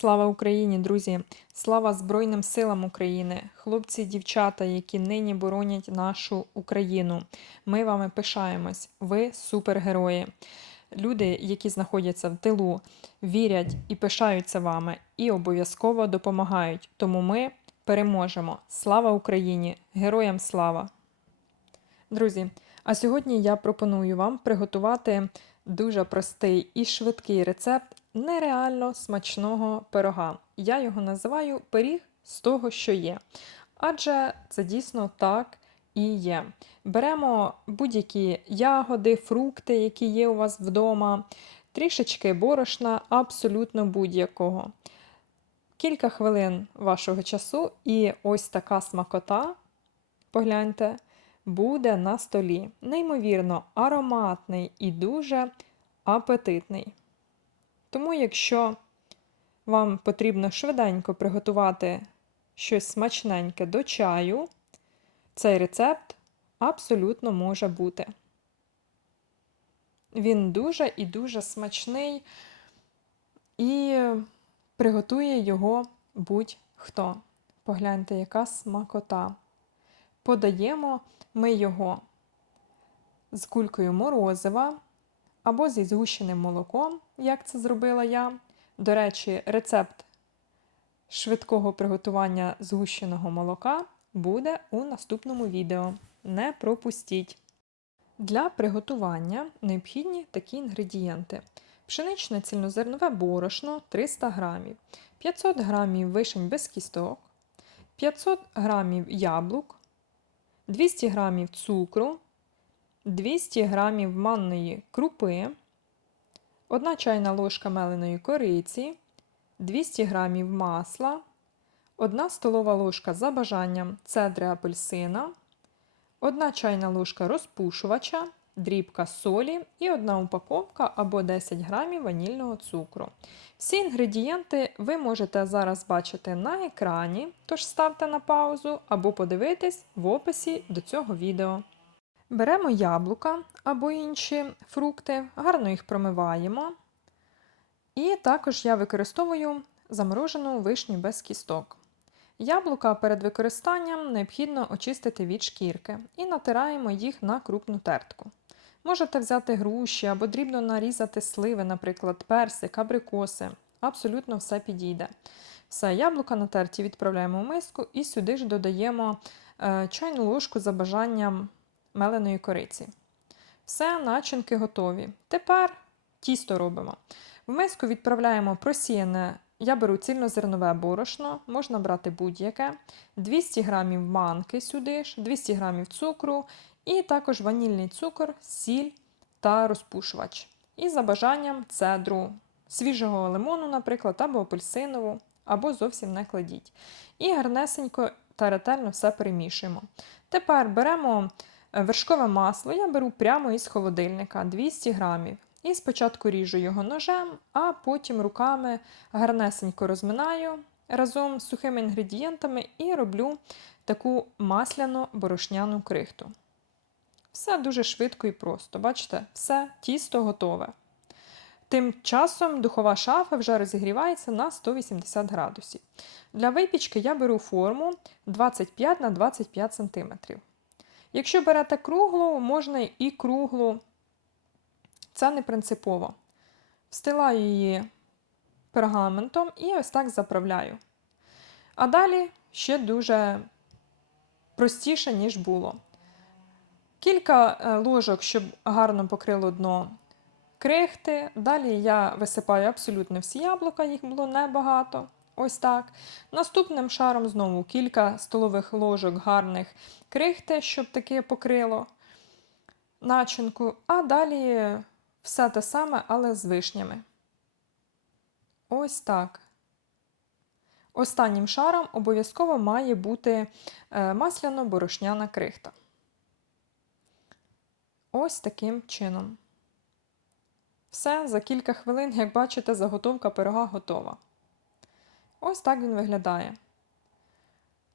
Слава Україні, друзі! Слава Збройним силам України, хлопці дівчата, які нині боронять нашу Україну. Ми вами пишаємось. Ви супергерої. Люди, які знаходяться в тилу, вірять і пишаються вами, і обов'язково допомагають. Тому ми переможемо. Слава Україні! Героям слава! Друзі, а сьогодні я пропоную вам приготувати дуже простий і швидкий рецепт нереально смачного пирога. Я його називаю пиріг з того, що є. Адже це дійсно так і є. Беремо будь-які ягоди, фрукти, які є у вас вдома, трішечки борошна, абсолютно будь-якого. Кілька хвилин вашого часу, і ось така смакота, погляньте, буде на столі. Неймовірно ароматний і дуже апетитний. Тому, якщо вам потрібно швиденько приготувати щось смачненьке до чаю, цей рецепт абсолютно може бути. Він дуже і дуже смачний і приготує його будь-хто. Погляньте, яка смакота. Подаємо ми його з кулькою морозива або зі згущеним молоком, як це зробила я. До речі, рецепт швидкого приготування згущеного молока буде у наступному відео. Не пропустіть! Для приготування необхідні такі інгредієнти: пшеничне цільнозернове борошно 300 г, 500 г вишень без кісток, 500 г яблук, 200 г цукру, 200 г манної крупи, 1 чайна ложка меленої кориці, 200 г масла, 1 столова ложка за бажанням цедри апельсина, 1 чайна ложка розпушувача, дрібка солі і 1 упаковка або 10 г ванільного цукру. Всі інгредієнти ви можете зараз бачити на екрані, тож ставте на паузу або подивитись в описі до цього відео. Беремо яблука або інші фрукти, гарно їх промиваємо. І також я використовую заморожену вишню без кісток. Яблука перед використанням необхідно очистити від шкірки і натираємо їх на крупну тертку. Можете взяти груші або дрібно нарізати сливи, наприклад, персик, абрикоси. Абсолютно все підійде. Все, яблука натерті відправляємо в миску і сюди ж додаємо е, чайну ложку за бажанням меленої кориці. Все, начинки готові. Тепер тісто робимо. В миску відправляємо просіяне, я беру цільнозернове борошно, можна брати будь-яке, 200 г манки сюди ж, 200 г цукру, і також ванільний цукор, сіль та розпушувач. І за бажанням цедру свіжого лимону, наприклад, або апельсинову, або зовсім не кладіть. І гарнесенько та ретельно все перемішуємо. Тепер беремо вершкове масло, я беру прямо із холодильника 200 грамів. І спочатку ріжу його ножем, а потім руками гарнесенько розминаю разом з сухими інгредієнтами і роблю таку масляну борошняну крихту. Все дуже швидко і просто. Бачите, все тісто готове. Тим часом духова шафа вже розігрівається на 180 градусів. Для випічки я беру форму 25 на 25 см. Якщо берете круглу, можна і круглу, це не принципово. Встилаю її пергаментом і ось так заправляю. А далі ще дуже простіше, ніж було. Кілька е, ложок, щоб гарно покрило дно крихти. Далі я висипаю абсолютно всі яблука, їх було небагато. Ось так. Наступним шаром знову кілька столових ложок гарних крихти, щоб таке покрило начинку. А далі все те саме, але з вишнями. Ось так. Останнім шаром обов'язково має бути е, масляно-борошняна крихта. Ось таким чином. Все, за кілька хвилин, як бачите, заготовка пирога готова. Ось так він виглядає.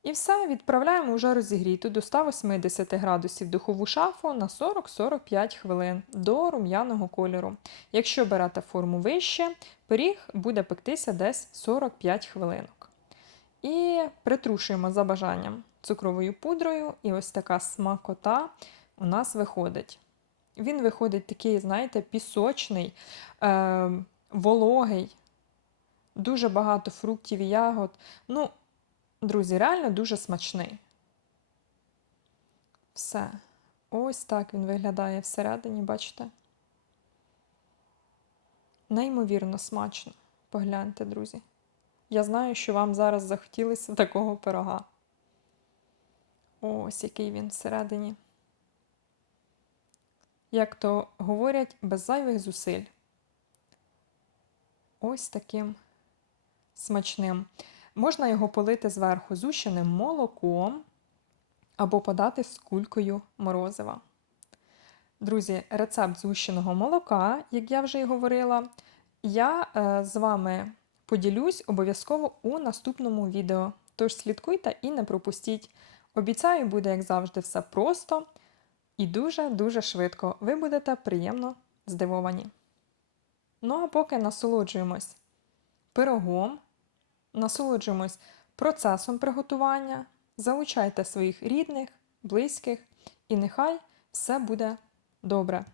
І все, відправляємо уже розігріту до 180 градусів духову шафу на 40-45 хвилин до рум'яного кольору. Якщо берете форму вище, пиріг буде пектися десь 45 хвилинок. І притрушуємо за бажанням цукровою пудрою, і ось така смакота у нас виходить. Він виходить такий, знаєте, пісочний, е, вологий, дуже багато фруктів і ягод. Ну, друзі, реально дуже смачний. Все. Ось так він виглядає всередині, бачите? Неймовірно смачно. Погляньте, друзі. Я знаю, що вам зараз захотілося такого пирога. Ось який він всередині. Як то говорять, без зайвих зусиль. Ось таким смачним. Можна його полити зверху зущеним молоком або подати з кулькою морозива. Друзі, рецепт згущеного молока, як я вже і говорила, я е, з вами поділюсь обов'язково у наступному відео. Тож слідкуйте і не пропустіть. Обіцяю, буде, як завжди, все просто і дуже-дуже швидко. Ви будете приємно здивовані. Ну а поки насолоджуємось пирогом, насолоджуємось процесом приготування, залучайте своїх рідних, близьких, і нехай все буде добре.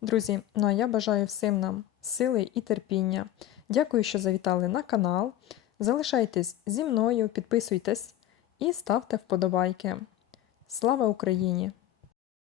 Друзі, ну а я бажаю всім нам сили і терпіння. Дякую, що завітали на канал. Залишайтесь зі мною, підписуйтесь і ставте вподобайки. Слава Україні!